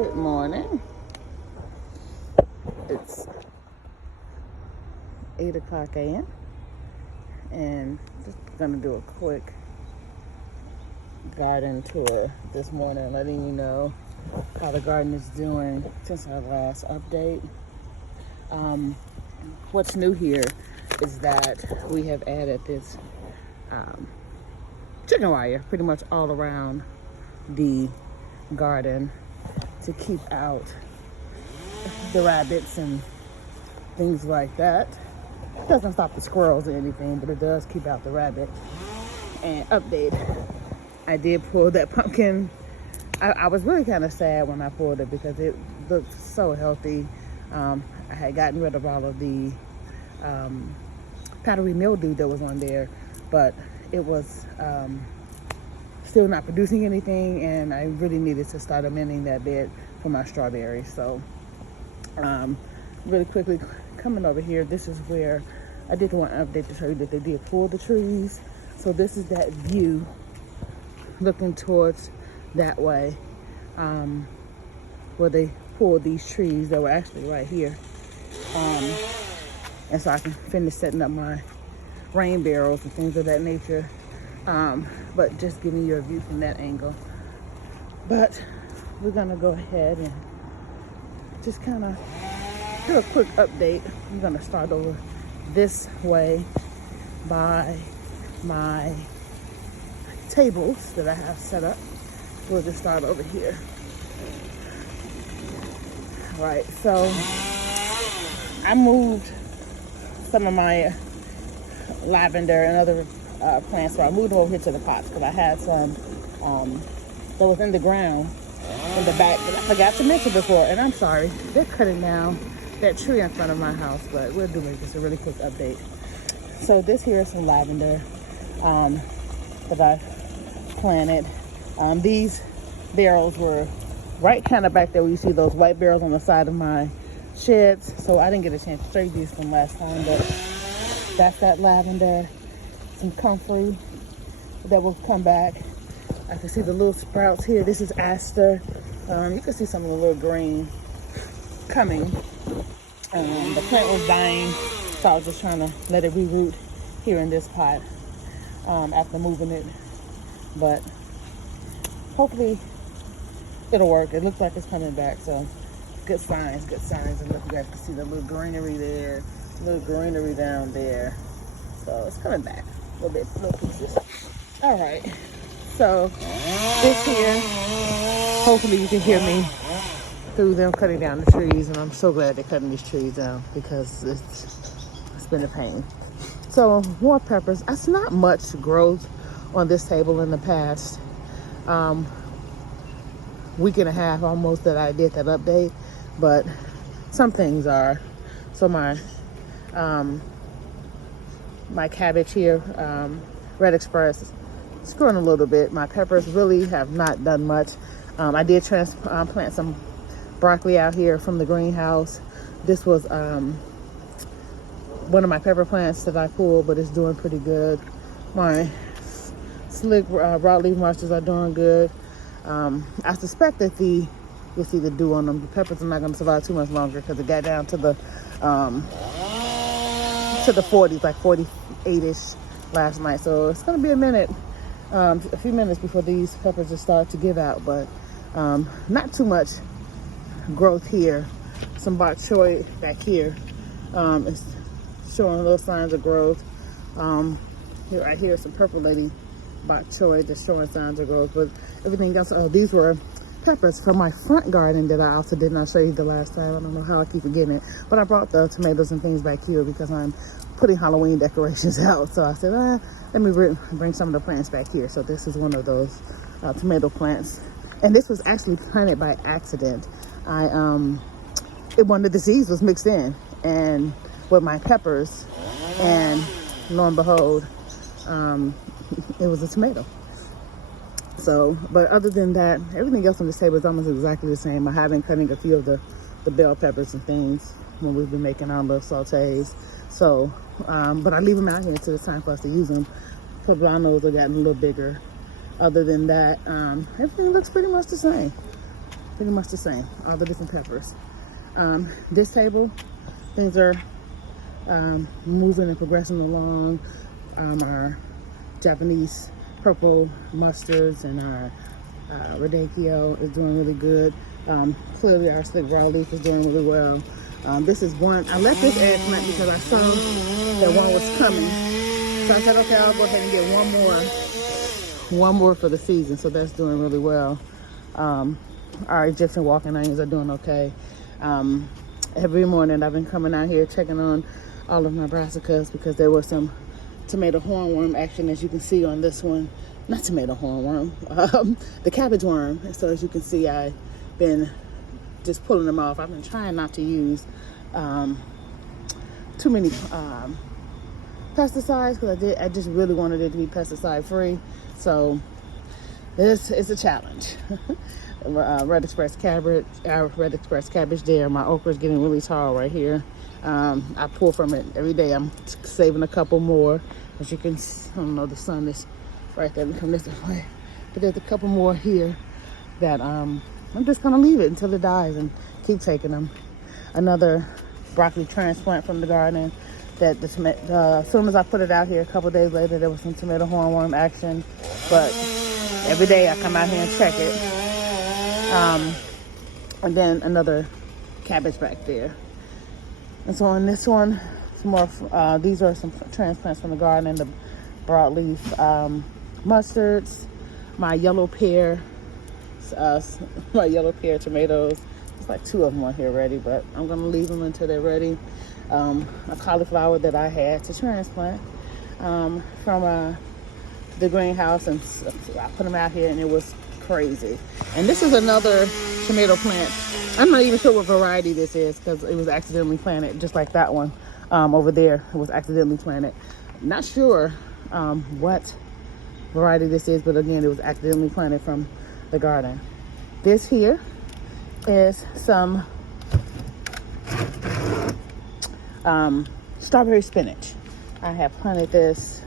Good morning. It's 8 o'clock a.m. and just gonna do a quick garden tour this morning, letting you know how the garden is doing since our last update. What's new here is that we have added this chicken wire pretty much all around the garden to keep out the rabbits and things like that. It doesn't stop the squirrels or anything, but it does keep out the rabbit. And update, I did pull that pumpkin. I was really kind of sad when I pulled it because it looked so healthy. I had gotten rid of all of the powdery mildew that was on there, but it was still not producing anything, and I really needed to start amending that bed for my strawberries. So really quickly, coming over here, this is where I did want to update to show you that they did pull the trees. So this is that view looking towards that way, where they pulled these trees that were actually right here. And so I can finish setting up my rain barrels and things of that nature. But just giving you a view from that angle. But we're gonna go ahead and just kind of do a quick update. I'm gonna start over this way by my tables that I have set up. We'll just start over here. All right, so I moved some of my lavender and other plants, so I moved them over here to the pots because I had some that was in the ground in the back that I forgot to mention before, and I'm sorry, they're cutting down that tree in front of my house, but we're doing just a really quick update. So this here is some lavender that I planted. These barrels were right kind of back there where you see those white barrels on the side of my sheds, so I didn't get a chance to show you these from last time, but that's that lavender. Some comfrey that will come back. I can see the little sprouts here. This is aster. You can see some of the little green coming. The plant was dying, so I was just trying to let it reroot here in this pot after moving it. But hopefully it'll work. It looks like it's coming back, so good signs, good signs. And look, you guys can see the little greenery there, little greenery down there. So it's coming back a little bit, little pieces. All right, so this here, hopefully you can hear me through them cutting down the trees, and I'm so glad they're cutting these trees down because it's been a pain. So more peppers. That's not much growth on this table in the past week and a half almost that I did that update, but some things are. So my cabbage here, Red Express, it's growing a little bit. My peppers really have not done much. I did plant some broccoli out here from the greenhouse. This was one of my pepper plants that I pulled, but it's doing pretty good. My slick broadleaf mustards are doing good. I suspect that you'll see the dew on them. The peppers are not going to survive too much longer because it got down to the 40s, like 48-ish last night. So it's going to be a minute, a few minutes before these peppers will start to give out, but not too much growth here. Some bok choy back here is showing little signs of growth. Here, right here, some purple lady bok choy just showing signs of growth, but everything else, these were peppers from my front garden that I also did not show you the last time. I don't know how I keep forgetting it, but I brought the tomatoes and things back here because I'm putting Halloween decorations out. So I said, let me bring some of the plants back here. So this is one of those tomato plants, and this was actually planted by accident. One of the seeds was mixed in and with my peppers, and lo and behold, it was a tomato. So, but other than that, everything else on this table is almost exactly the same. I have been cutting a few of the bell peppers and things when we've been making our little sautés. So, but I leave them out here until it's time for us to use them. Poblanos are getting a little bigger. Other than that, everything looks pretty much the same. pretty much the same, all the different peppers. This table, things are moving and progressing along. Our Japanese purple mustards and our radicchio is doing really good. Clearly our slick broadleaf is doing really well. This is one, I left this eggplant because I saw that one was coming. So I said, okay, I'll go ahead and get one more for the season. So that's doing really well. Our Egyptian walking onions are doing okay. Every morning I've been coming out here checking on all of my brassicas because there was some tomato hornworm action, as you can see on this one. Not tomato hornworm, the cabbage worm. And so as you can see, I've been just pulling them off. I've been trying not to use too many pesticides because I just really wanted it to be pesticide free. So this is a challenge. Red Express cabbage, Red Express cabbage there. My okra is getting really tall right here. I pull from it every day. I'm saving a couple more. As you can see, I don't know, the sun is right there. Come this way. But there's a couple more here that I'm just gonna leave it until it dies and keep taking them. Another broccoli transplant from the garden that as soon as I put it out here, a couple days later, there was some tomato hornworm action. But every day I come out here and check it. And then another cabbage back there. And so on this one, some more. These are some transplants from the garden, the broadleaf mustards, my yellow pear tomatoes. There's like 2 of them on here ready, but I'm gonna leave them until they're ready. A cauliflower that I had to transplant from the greenhouse, and I put them out here, and it was crazy. And this is another tomato plant. I'm not even sure what variety this is because it was accidentally planted, just like that one over there. It was accidentally planted. Not sure what variety this is, but again, it was accidentally planted from the garden. This here is some strawberry spinach. I have planted this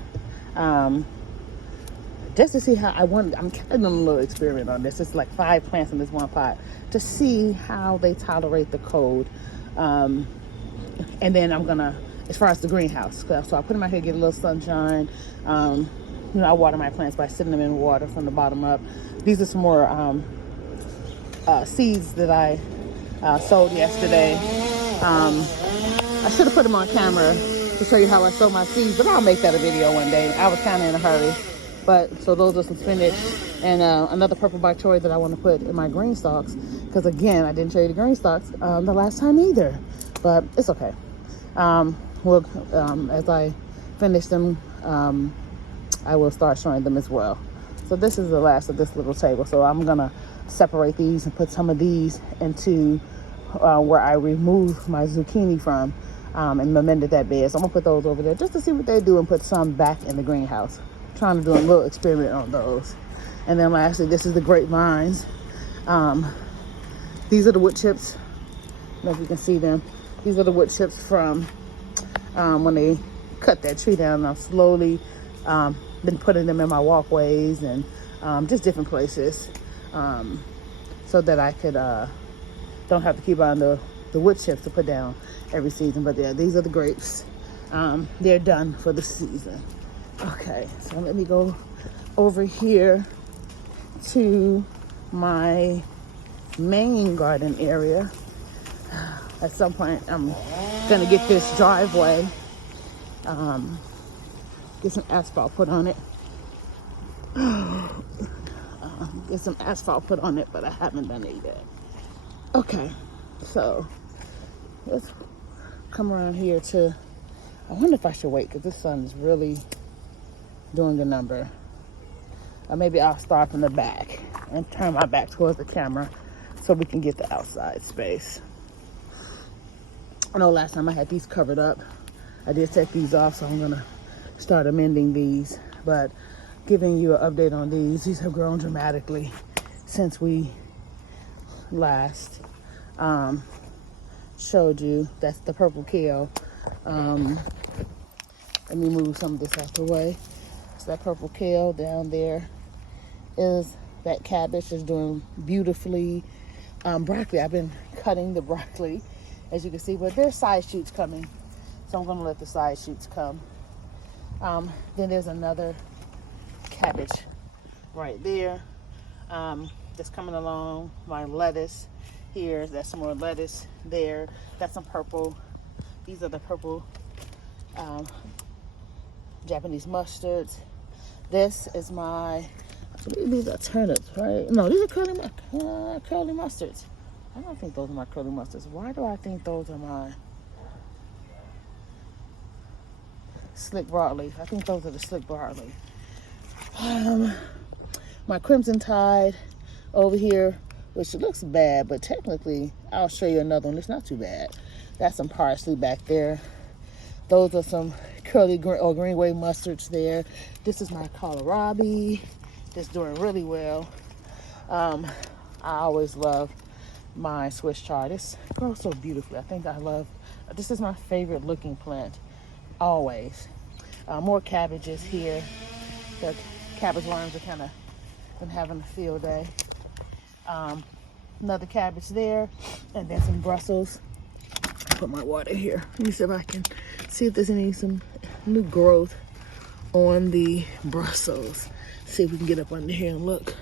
just to see how I'm kind of doing a little experiment on this. It's like 5 plants in this one pot to see how they tolerate the cold. And then I'm gonna, as far as the greenhouse, so I put them out here, get a little sunshine. You know, I water my plants by sitting them in water from the bottom up. These are some more seeds that I sowed yesterday. I should have put them on camera to show you how I sow my seeds, but I'll make that a video one day. I was kind of in a hurry. But so those are some spinach and another purple bacteria that I want to put in my green stalks, because again, I didn't show you the green stalks the last time either, but it's okay. As I finish them, I will start showing them as well. So this is the last of this little table. So I'm gonna separate these and put some of these into where I removed my zucchini from and amended that bed. So I'm gonna put those over there just to see what they do and put some back in the greenhouse. Trying to do a little experiment on those. And then lastly, this is the grapevines. These are the wood chips. I don't know if you can see them. These are the wood chips from when they cut that tree down. I've slowly been putting them in my walkways and just different places so that I could don't have to keep on the wood chips to put down every season. But yeah, these are the grapes. They're done for the season. Okay, so let me go over here to my main garden area. At some point, I'm gonna get this driveway, get some asphalt put on it. Get some asphalt put on it, but I haven't done it yet. Okay, so let's come around here to, I wonder if I should wait because this sun is really doing a number. Or maybe I'll start from the back and turn my back towards the camera so we can get the outside space. I know last time I had these covered up. I did take these off, so I'm gonna start amending these. But giving you an update on these. These have grown dramatically since we last showed you. That's the purple kale. Let me move some of this out the way. So that purple kale down there is that cabbage is doing beautifully. broccoli. I've been cutting the broccoli, as you can see, but there's side shoots coming. So I'm gonna let the side shoots come. Then there's another cabbage right there that's coming along. My lettuce here, that's some more lettuce there. That's some purple. These are the purple Japanese mustards. This is my, I believe these are turnips, right? No, these are curly mustards. I don't think those are my curly mustards. Why do I think those are my slick broadleaf? I think those are the slick broadleaf. My crimson tide over here, which looks bad, but technically I'll show you another one. It's not too bad. Got some parsley back there. Those are some curly or green wave mustards there. This is my kohlrabi. That's doing really well. I always love my Swiss chard. It's grows so beautifully. This is my favorite looking plant, always. More cabbages here. The cabbage worms are kind of been having a field day. Another cabbage there, and then some Brussels. Put my water here. Let me see if I can see if there's some new growth on the Brussels. See if we can get up under here and look.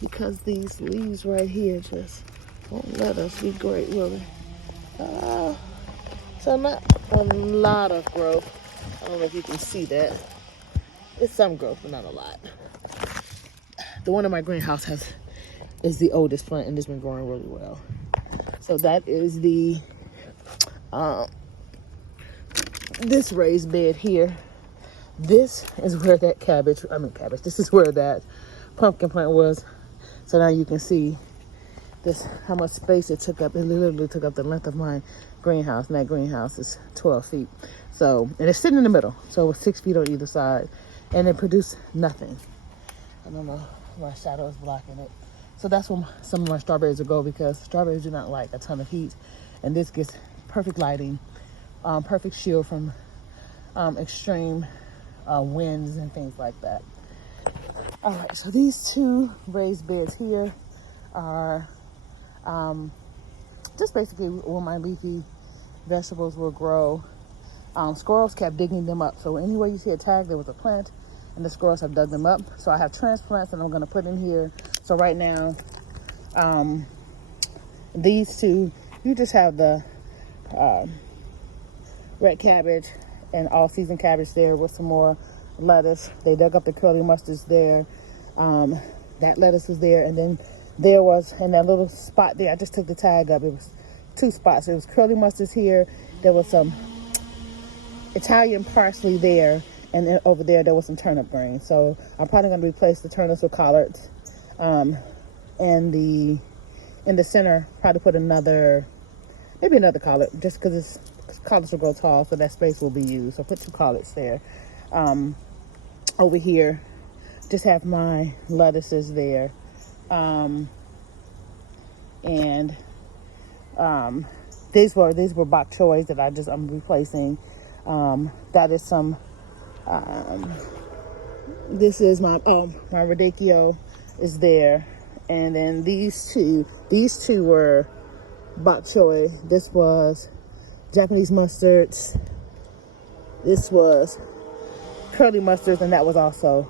Because these leaves right here just won't let us be great, will they? So not a lot of growth. I don't know if you can see that. It's some growth, but not a lot. The one in my greenhouse is the oldest plant, and it's been growing really well. So that is the this raised bed here. This is where that this is where that pumpkin plant was. So now you can see this, how much space it took up. It literally took up the length of my greenhouse, and that greenhouse is 12 feet. So, and it's sitting in the middle. So it was 6 feet on either side, and it produced nothing. I don't know, my shadow is blocking it. So that's where some of my strawberries will go, because strawberries do not like a ton of heat, and this gets perfect lighting, perfect shield from extreme winds and things like that. All right, so these two raised beds here are just basically where my leafy vegetables will grow. Squirrels kept digging them up, so anywhere you see a tag, there was a plant, and the squirrels have dug them up. So I have transplants that I'm going to put in here. So right now, these two, you just have the red cabbage and all season cabbage there with some more lettuce. They dug up the curly mustards there. That lettuce was there, and then there was in that little spot there, I just took the tag up. It was 2 spots. It was curly mustards here. There was some Italian parsley there, and then over there was some turnip greens. So I'm probably going to replace the turnips with collards. And in the center, probably put maybe another collard, just because collards will grow tall, so that space will be used. So put 2 collards there. Over here, just have my lettuces there. These were bok choys that I'm replacing. That is some, this is my radicchio is there. And then these two were bok choy. This was Japanese mustards. This was curly mustards, and that was also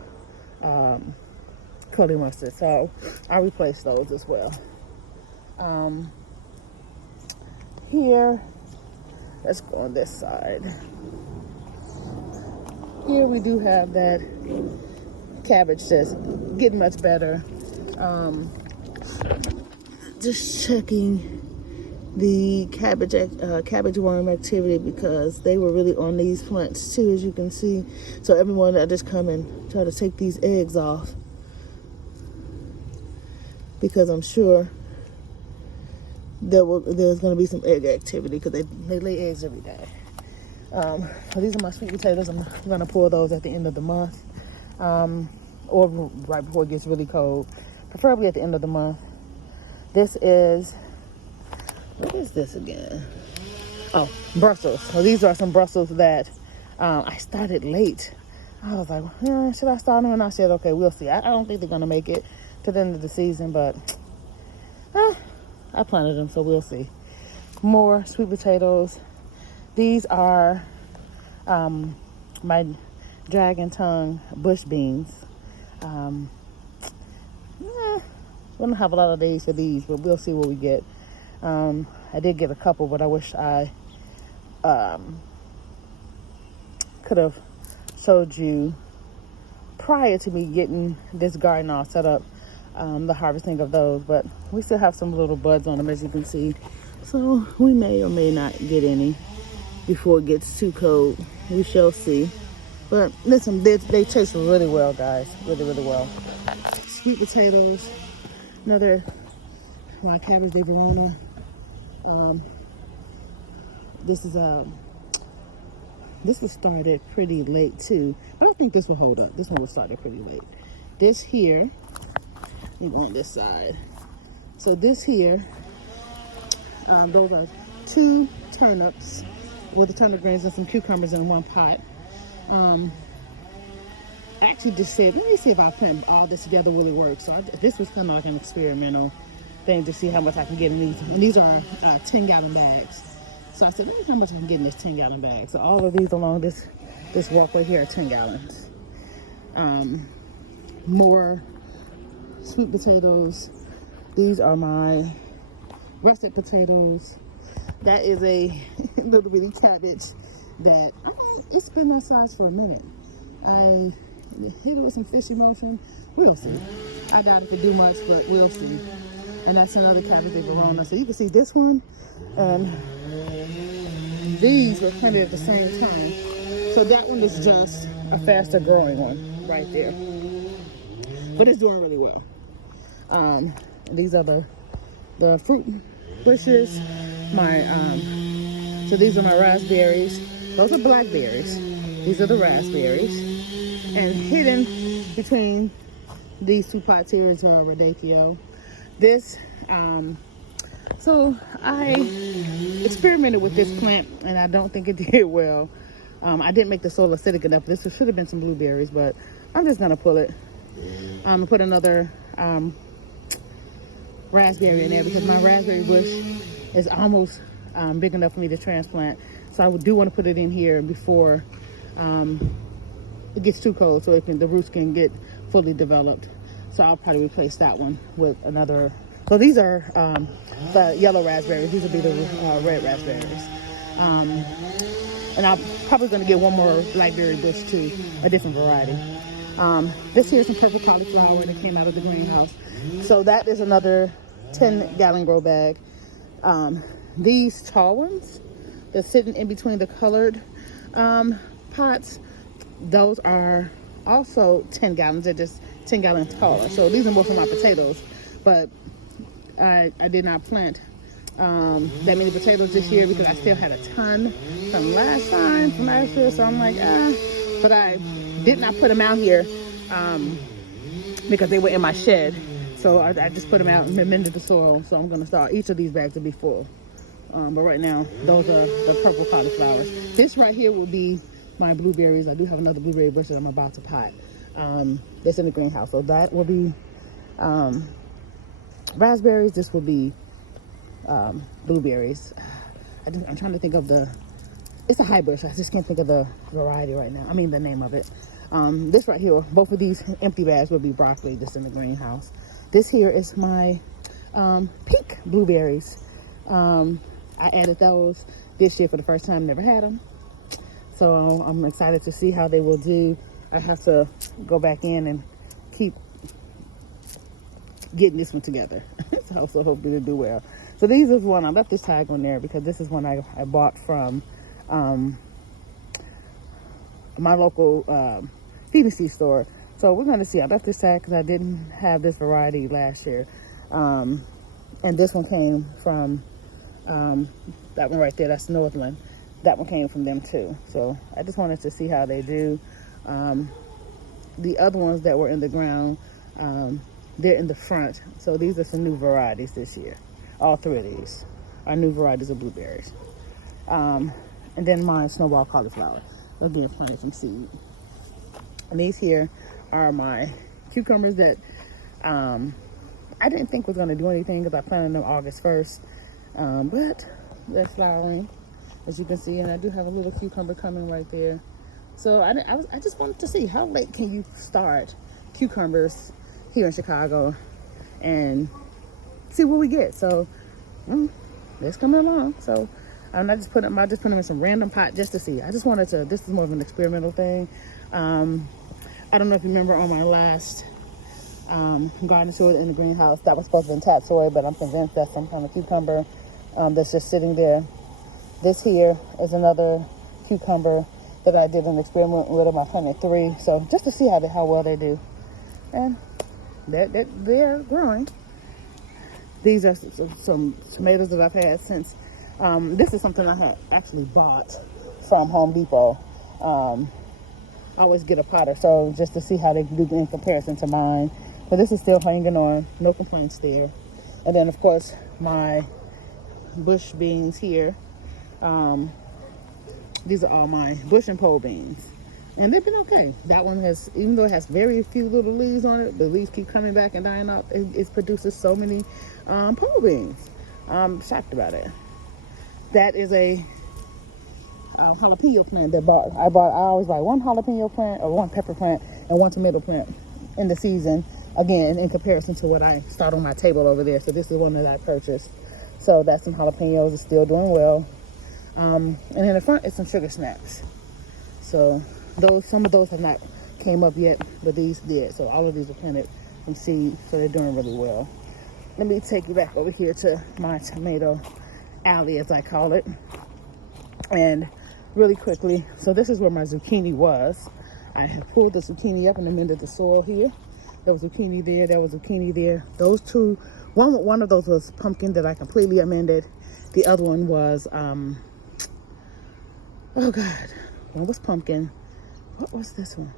curly mustard. So I replaced those as well. Here, let's go on this side. Here we do have that cabbage that's getting much better. Just checking the cabbage worm activity, because they were really on these plants too, as you can see. So everyone that just come and try to take these eggs off, because I'm sure there's going to be some egg activity, because they lay eggs every day. So these are my sweet potatoes. I'm going to pull those at the end of the month, or right before it gets really cold, preferably at the end of the month. This is, what is this again? Oh, Brussels. So these are some Brussels that I started late. I was like, should I start them? And I said, okay, we'll see. I don't think they're going to make it to the end of the season, but I planted them, so we'll see. More sweet potatoes. These are my dragon tongue bush beans. We don't have a lot of days for these, but we'll see what we get. I did get a couple, but I wish I could have showed you prior to me getting this garden all set up, the harvesting of those. But we still have some little buds on them, as you can see. So we may or may not get any before it gets too cold. We shall see. But listen, they taste really well, guys. Really, really well. Sweet potatoes. Another my cabbage de Verona. This was started pretty late too. I don't think this will hold up. This one was started pretty late. This here, let me go on this side. So this here, those are 2 turnips with the turnip greens and some cucumbers in one pot. I actually just said, let me see if I plant all this together will it work. So this was kind of like an experimental thing to see how much I can get in these. And these are 10-gallon bags. So I said, let me see how much I can get in this 10-gallon bag. So all of these along this walkway here are 10 gallons. More sweet potatoes. These are my russet potatoes. That is a little bitty cabbage that it's been that size for a minute. I hit it with some fish emotion. We'll see. I doubt it could do much, but we'll see. And that's another cabbage de Verona. So you can see this one and these were planted at the same time. So that one is just a faster growing one right there. But it's doing really well. These are the fruit bushes. So these are my raspberries. Those are blackberries. These are the raspberries. And hidden between these 2 pots here is radicchio. This, so I experimented with this plant and I don't think it did well. I didn't make the soil acidic enough. This should have been some blueberries, but I'm just gonna pull it. Put another raspberry in there because my raspberry bush is almost big enough for me to transplant. So I do want to put it in here before it gets too cold, so the roots can get fully developed. So I'll probably replace that one with another. So these are the yellow raspberries. These will be the red raspberries. And I'm probably going to get one more blackberry bush too, a different variety. This here's some purple cauliflower that came out of the greenhouse. So that is another 10-gallon grow bag. These tall ones that's sitting in between the colored pots, those are also 10 gallons. They're just 10 gallons taller. So these are more for my potatoes, but I did not plant that many potatoes this year because I still had a ton from last year. So I'm like, but I did not put them out here because they were in my shed. So I just put them out and amended the soil. So I'm going to start, each of these bags to be full. But right now, those are the purple cauliflowers. This right here will be my blueberries. I do have another blueberry bush that I'm about to pot. That's in the greenhouse. So that will be raspberries. This will be blueberries. I'm trying to think of it's a high bush. I just can't think of the variety right now. I mean, the name of it. This right here, both of these empty bags will be broccoli that's in the greenhouse. This here is my pink blueberries. I added those this year for the first time, never had them. So I'm excited to see how they will do. I have to go back in and keep getting this one together. So hopefully it'll do well. So these is one, I left this tag on there because this is one I bought from my local feeding seed store. So we're gonna see. I left this tag because I didn't have this variety last year. And this one came from that one right there, that's Northland. That one came from them too. So I just wanted to see how they do. The other ones that were in the ground, they're in the front. So these are some new varieties this year. All 3 of these are new varieties of blueberries. And then my snowball cauliflower, again planted from seed. And these here are my cucumbers that I didn't think was going to do anything because I planted them August 1st. But they're flowering, as you can see, and I do have a little cucumber coming right there. So I just wanted to see how late can you start cucumbers here in Chicago and see what we get. So it's coming along. So I just put them in some random pot just to see. I just wanted to. This is more of an experimental thing. I don't know if you remember on my last garden tour in the greenhouse, that was supposed to be tatsoi, but I'm convinced that's some kind of cucumber that's just sitting there. This here is another cucumber that I did an experiment with. I planted 3, so just to see how well they do, and they're growing. These are some tomatoes that I've had since. This is something I had actually bought from Home Depot. I always get a potter, so just to see how they do in comparison to mine. But this is still hanging on, no complaints there. And then of course my bush beans here. These are all my bush and pole beans, and they've been okay. That one has, even though it has very few little leaves on it, the leaves keep coming back and dying up. It produces so many pole beans. I'm shocked about it. That is a jalapeno plant that I always buy one jalapeno plant or one pepper plant and one tomato plant in the season, again in comparison to what I start on my table over there. So this is one that I purchased. So that's some jalapenos. It's still doing well. And in the front is some sugar snaps. So some of those have not came up yet, but these did. So all of these are planted from seed, so they're doing really well. Let me take you back over here to my tomato alley, as I call it. And really quickly, so this is where my zucchini was. I have pulled the zucchini up and amended the soil here. There was zucchini there, there was zucchini there. Those two, one of those was pumpkin that I completely amended. The other one was, oh God, one was pumpkin. What was this one?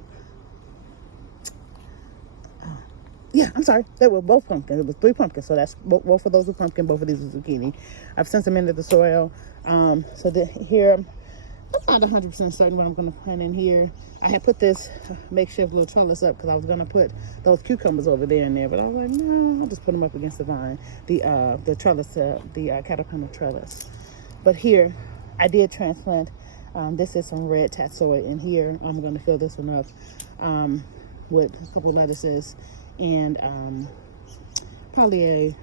Yeah, I'm sorry. They were both pumpkins. It was 3 pumpkins. So that's both of those were pumpkin. Both of these were zucchini. I've since amended the soil. So here, I'm not 100% certain what I'm going to plant in here. I had put this makeshift little trellis up because I was going to put those cucumbers over there and there. But I was like, no, I'll just put them up against the vine. The trellis, the caterpillar trellis. But here, I did transplant. This is some red tatsoi in here. I'm going to fill this one up with a couple lettuces and probably a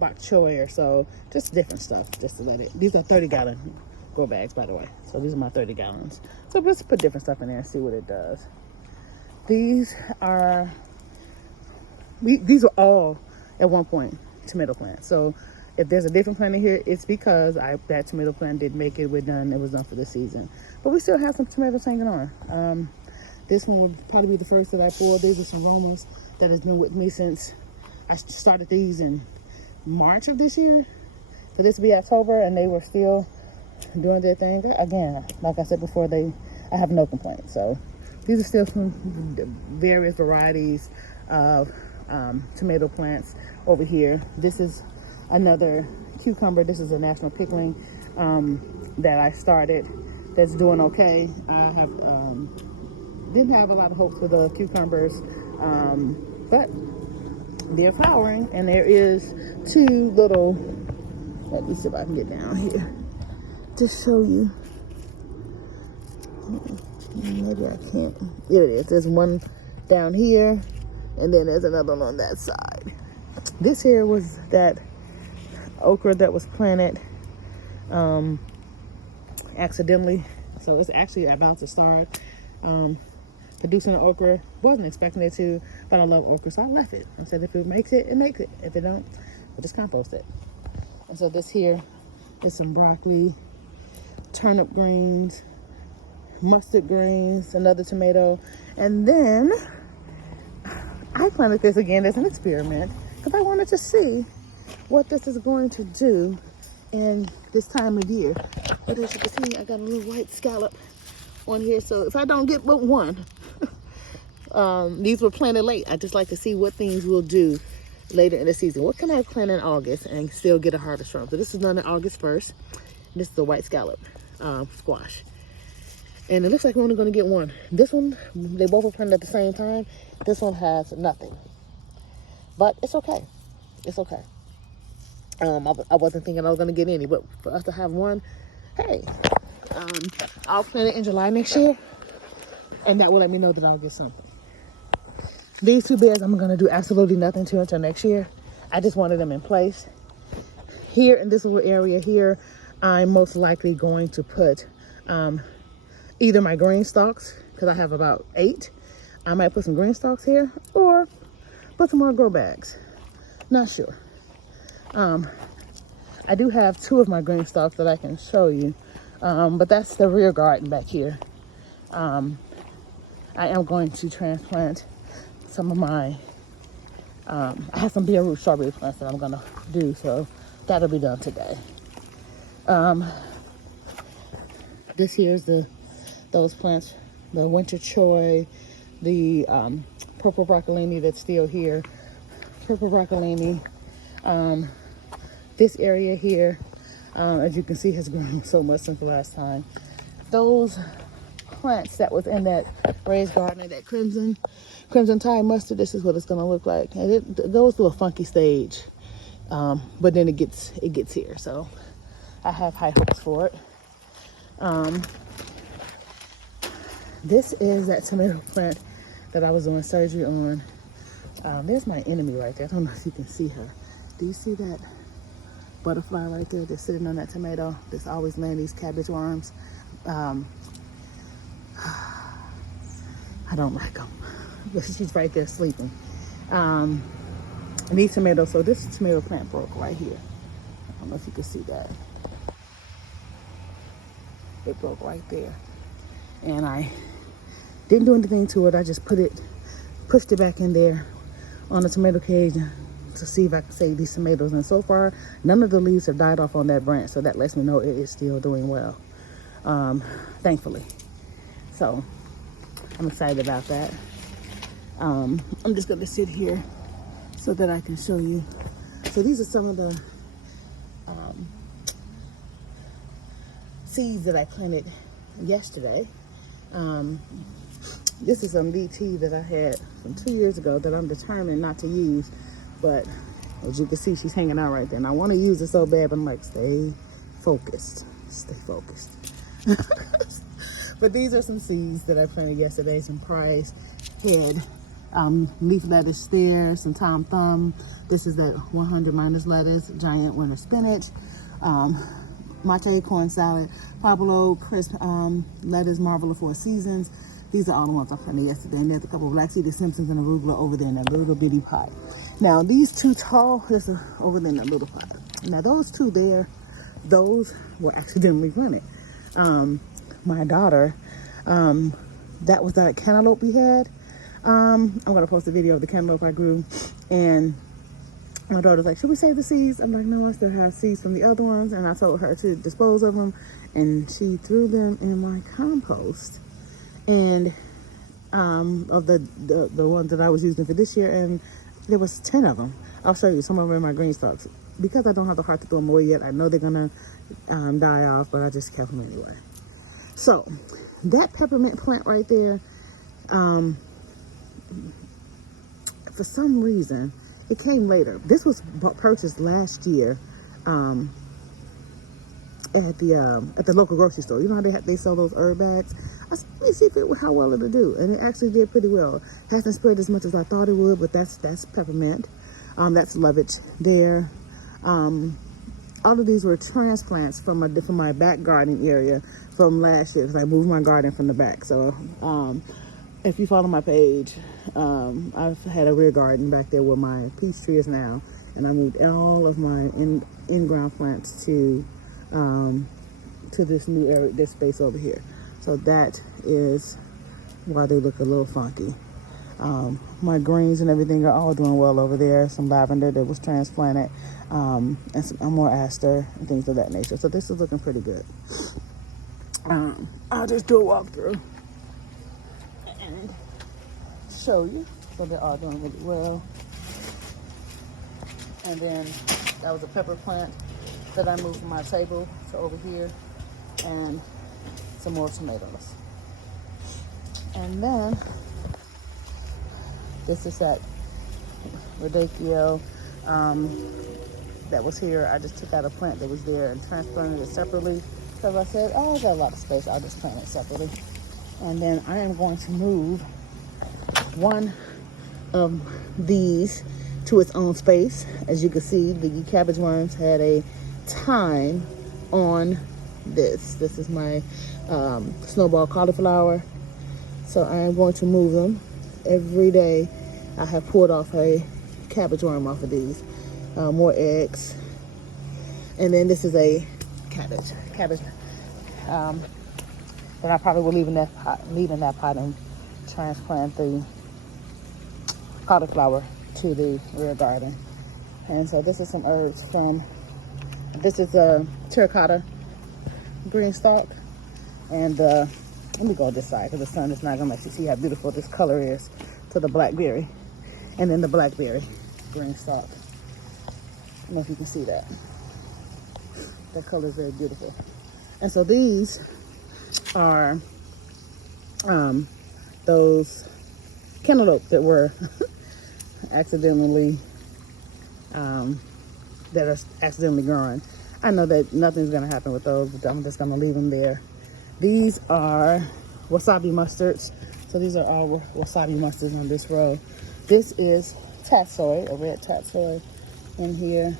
bok choy or so, just different stuff, just to let it. These are 30-gallon grow bags, by the way. So these are my 30 gallons. So let's put different stuff in there and see what it does. These are all at one point tomato plants. So if there's a different plant in here, it's because that tomato plant didn't make it. It was done for the season. But we still have some tomatoes hanging on. This one would probably be the first that I pulled. These are some Romas that has been with me since I started these in March of this year. So this will be October, and they were still doing their thing. Again, like I said before, I have no complaints. So these are still some various varieties of tomato plants over here. This is another cucumber. This is a national pickling that I started that's doing okay. I have didn't have a lot of hopes for the cucumbers, but they're flowering, and there is 2 little, let me see if I can get down here to show you. Maybe I can't. Here it is. There's one down here, and then there's another one on that side. This here was that okra that was planted accidentally, so it's actually about to start producing an okra. Wasn't expecting it to, but I love okra, so I left it. I said if it makes it, it makes it. If it don't, we'll just compost it. And so this here is some broccoli, turnip greens, mustard greens, another tomato, and then I planted this again as an experiment because I wanted to see what this is going to do in this time of year. But as you can see, I got a little white scallop on here, so if I don't get but one, these were planted late. I just like to see what things will do later in the season. What can I plant in August and still get a harvest from? So this is done on August 1st. This is a white scallop squash, and it looks like we're only going to get one. This one, they both were planted at the same time. This one has nothing. But it's okay. It's okay. I wasn't thinking I was gonna get any, but for us to have one, hey, I'll plant it in July next year, and that will let me know that I'll get something. These 2 beds, I'm gonna do absolutely nothing to until next year. I just wanted them in place. Here in this little area here, I'm most likely going to put either my green stalks, because I have about 8. I might put some green stalks here, or put some more grow bags. Not sure. I do have 2 of my green stalks that I can show you, but that's the rear garden back here. I am going to transplant some of my, I have some bare root strawberry plants that I'm gonna do, so that'll be done today. This here's those plants, the winter choy, the purple broccolini that's still here, purple broccolini. This area here, as you can see, has grown so much since the last time. Those plants that was in that raised garden, that crimson Thai mustard, this is what it's gonna look like. And it goes through a funky stage, but then it gets here. So I have high hopes for it. This is that tomato plant that I was doing surgery on. There's my enemy right there. I don't know if you can see her. Do you see that butterfly right there that's sitting on that tomato that's always laying these cabbage worms? I don't like them. She's right there sleeping. These tomatoes, so this tomato plant broke right here. I don't know if you can see that. It broke right there. And I didn't do anything to it. I just pushed it back in there on the tomato cage to see if I can save these tomatoes. And so far, none of the leaves have died off on that branch. So that lets me know it is still doing well, thankfully. So I'm excited about that. I'm just gonna sit here so that I can show you. So these are some of the seeds that I planted yesterday. This is some DT that I had from 2 years ago that I'm determined not to use, but as you can see, she's hanging out right there. And I want to use it so bad, but I'm like, stay focused. But these are some seeds that I planted yesterday. Some prize head, leaf lettuce there, some Tom Thumb. This is that 100 minus lettuce, giant winter spinach, matcha acorn salad, Pablo crisp lettuce, Marvel of 4 Seasons. These are all the ones I planted yesterday. And there's a couple of black seeded Simpsons and arugula over there in that little bitty pot. Now these 2 tall, this is over there in that little pot. Now those 2 there, those were accidentally planted. My daughter, that was that cantaloupe we had. I'm gonna post a video of the cantaloupe I grew, and my daughter's like, should we save the seeds? I'm like, no, I still have seeds from the other ones. And I told her to dispose of them, and she threw them in my compost. And of the ones that I was using for this year, and there was 10 of them. I'll show you some of them in my green stalks. Because I don't have the heart to throw them away yet, I know they're gonna die off, but I just kept them anyway. So that peppermint plant right there, for some reason, it came later. This was purchased last year at the local grocery store. You know how they sell those herb bags? I said, let me see how well it'll do. And it actually did pretty well. Hasn't spread as much as I thought it would, but that's peppermint. That's lovage there. All of these were transplants from my back garden area from last year, because I moved my garden from the back. So if you follow my page, I've had a rear garden back there where my peach tree is now, and I moved all of my in-ground plants to this new area, this space over here. So that is why they look a little funky. My greens and everything are all doing well over there. Some lavender that was transplanted, and some more aster and things of that nature. So this is looking pretty good. I'll just do a walkthrough and show you. So they're all doing really well. And then that was a pepper plant that I moved from my table to over here, and some more tomatoes. And then this is that radicchio that was here. I just took out a plant that was there and transplanted it separately because I said, oh, I got a lot of space. I'll just plant it separately. And then I am going to move one of these to its own space. As you can see, the cabbage worms had a time on this. This is my snowball cauliflower. So I am going to move them every day. I have poured off a cabbage worm off of these. More eggs. And then this is a cabbage. Then I probably will leave in that pot and transplant the cauliflower to the rear garden. And so this is some herbs this is a terracotta green stalk. And let me go this side because the sun is not gonna let you see how beautiful this color is to the blackberry. And then the blackberry green stalk. I don't know if you can see that. That color is very beautiful. And so these are those cantaloupe that were accidentally growing. I know that nothing's gonna happen with those, but I'm just gonna leave them there. These are wasabi mustards. So these are all wasabi mustards on this row. This is tatsoi, a red tatsoi in here.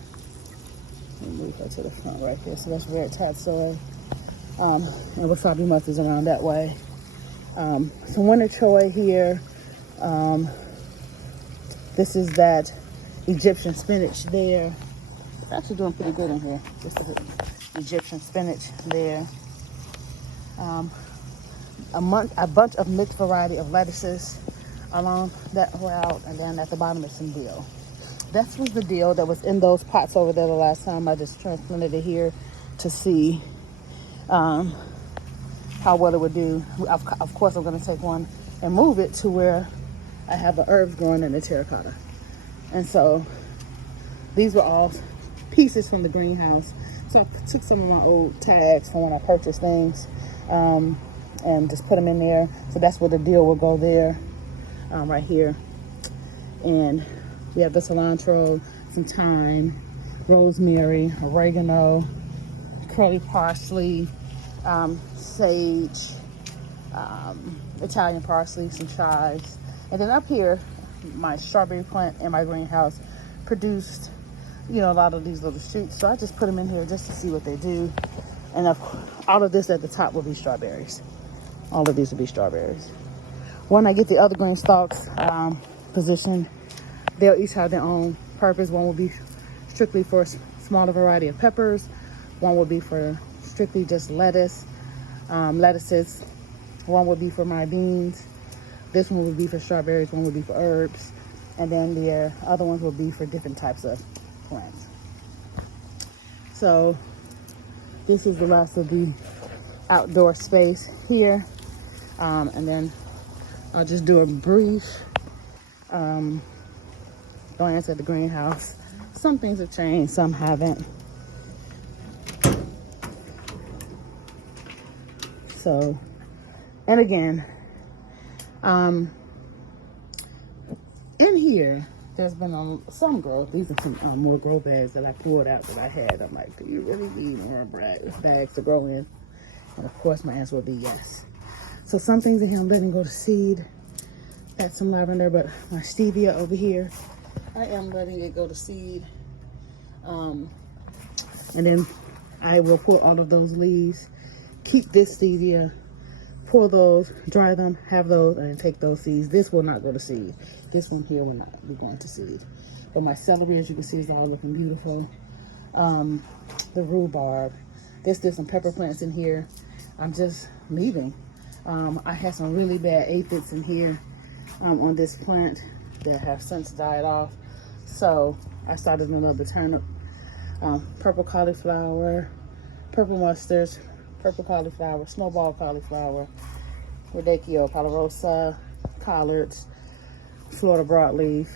Let me move her to the front right here. So that's red tatsoi. And wasabi mustards around that way. Some winter choy here. This is that Egyptian spinach there. It's actually doing pretty good in here. This is Egyptian spinach there. A bunch of mixed variety of lettuces along that route, and then at the bottom is some dill. That was the dill that was in those pots over there the last time. I just transplanted it here to see how well it would do. Of course, I'm going to take one and move it to where I have the herbs growing in the terracotta. And so these were all pieces from the greenhouse. So I took some of my old tags from when I purchased things and just put them in there. So that's where the dill will go there, right here. And we have the cilantro, some thyme, rosemary, oregano, curly parsley, sage, Italian parsley, some chives. And then up here, my strawberry plant in my greenhouse produced, you know, a lot of these little shoots. So I just put them in here just to see what they do. And all of this at the top will be strawberries. All of these will be strawberries. When I get the other green stalks positioned, they'll each have their own purpose. One will be strictly for a smaller variety of peppers. One will be for strictly just lettuces. One will be for my beans. This one will be for strawberries. One will be for herbs. And then the other ones will be for different types of plants. So this is the last of the outdoor space here. And then I'll just do a brief glance at the greenhouse. Some things have changed, some haven't. So, and again, in here, there's been some growth. These are some more grow bags that I pulled out that I had. I'm like, do you really need more bags to grow in? And of course, my answer would be yes. So some things in here I'm letting go to seed. That's some lavender, but my stevia over here, I am letting it go to seed. And then I will pull all of those leaves, keep this stevia, pull those, dry them, have those, and take those seeds. This will not go to seed. This one here will not be going to seed. But my celery, as you can see, is all looking beautiful. The rhubarb. There's some pepper plants in here. I'm just leaving. I had some really bad aphids in here on this plant that have since died off. So I started another turnip. Purple cauliflower, purple mustards, purple cauliflower, snowball cauliflower, radicchio, palmarosa, collards, Florida broadleaf,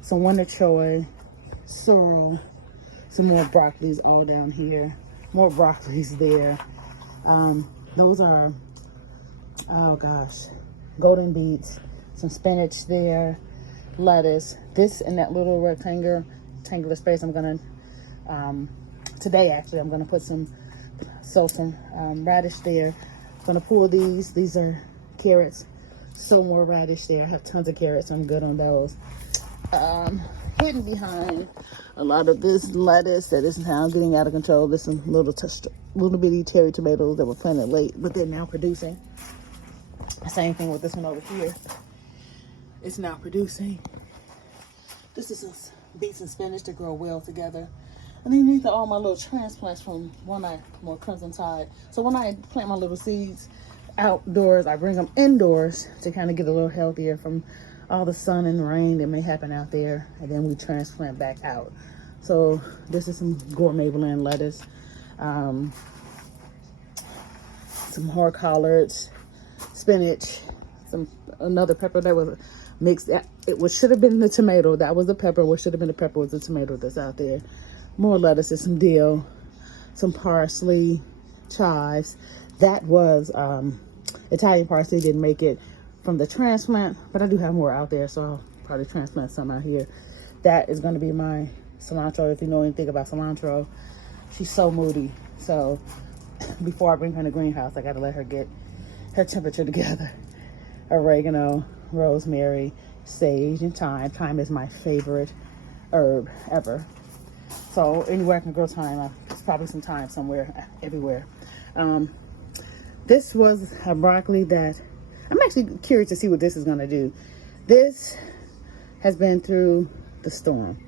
some winter choy, sorrel, some more broccolis all down here, more broccolis there. Those are, oh gosh, golden beets, some spinach there, lettuce. This in that little rectangular space, I'm gonna today actually I'm gonna put some radish there. I'm gonna pull these are carrots, so more radish there. I have tons of carrots, I'm good on those. Hidden behind a lot of this lettuce that is now getting out of control. There's some little bitty cherry tomatoes that were planted late, but they're now producing. Same thing with this one over here. It's now producing. This is some beets and spinach that grow well together. And then these are all my little transplants from more Crimson Tide. So when I plant my little seeds outdoors, I bring them indoors to kind of get a little healthier from all the sun and rain that may happen out there, and then we transplant back out. So this is some gourmet blend lettuce, some hard collards, spinach, another pepper that was mixed. Should have been the tomato. That was the pepper. What should have been the pepper was the tomato that's out there. More lettuces, some dill, some parsley, chives. That was Italian parsley. Didn't make it from the transplant, but I do have more out there, so I'll probably transplant some out here. That is going to be my cilantro. If you know anything about cilantro, she's so moody. So before I bring her in the greenhouse, I got to let her get her temperature together. Oregano, rosemary, sage, and thyme. Thyme is my favorite herb ever. So anywhere I can grow thyme, there's probably some thyme somewhere, everywhere. This was a broccoli that I'm actually curious to see what this is going to do. This has been through the storm.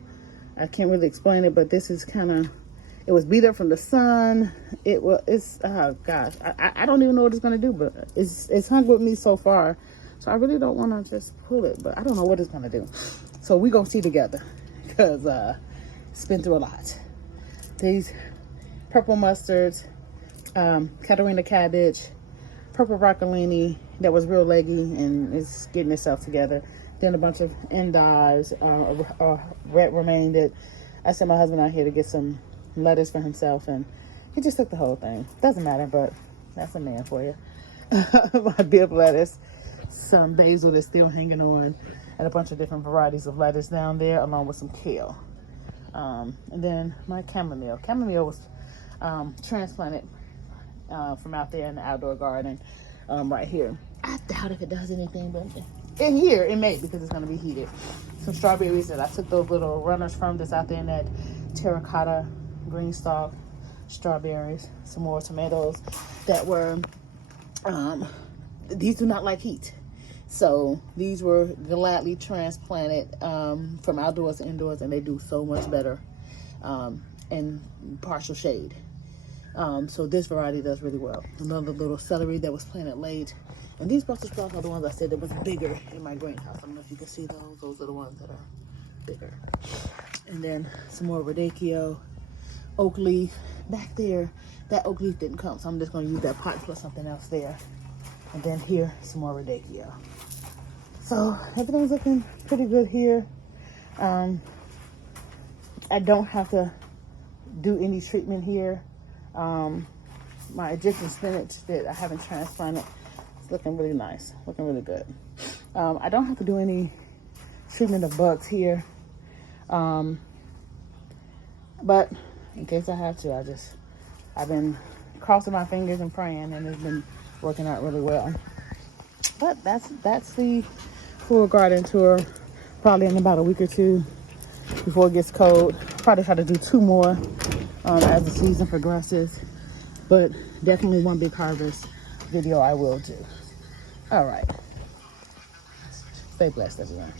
I can't really explain it, but this is it was beat up from the sun. Oh gosh, I don't even know what it's going to do, but it's hung with me so far. So I really don't want to just pull it, but I don't know what it's going to do. So we going to see together, because it's been through a lot. These purple mustards, Catarina cabbage, purple broccolini that was real leggy and it's getting itself together. Then a bunch of endives, red romaine that I sent my husband out here to get some lettuce for himself, and he just took the whole thing. Doesn't matter, but that's a man for you. My bib lettuce, some basil that's still hanging on, and a bunch of different varieties of lettuce down there, along with some kale. And then my chamomile. Chamomile was transplanted from out there in the outdoor garden right here. I doubt if it does anything, but in here it may, because it's going to be heated. Some strawberries that I took those little runners from that's out there in that terracotta green stalk. Strawberries, some more tomatoes that were these do not like heat, so these were gladly transplanted from outdoors to indoors, and they do so much better in partial shade. So this variety does really well. Another little celery that was planted late. And these Brussels sprouts are the ones I said that was bigger in my greenhouse. I don't know if you can see those. Those are the ones that are bigger. And then some more radicchio, oak leaf. Back there, that oak leaf didn't come, so I'm just going to use that pot and put something else there. And then here, some more radicchio. So everything's looking pretty good here. I don't have to do any treatment here. My Egyptian spinach that I haven't transplanted, it's looking really nice, looking really good. I don't have to do any treatment of bugs here, but in case I have to, I've been crossing my fingers and praying, and it's been working out really well. But that's the full garden tour. Probably in about a week or two before it gets cold. Probably try to do 2 more as the season progresses, but definitely one big harvest video I will do. All right, stay blessed, everyone.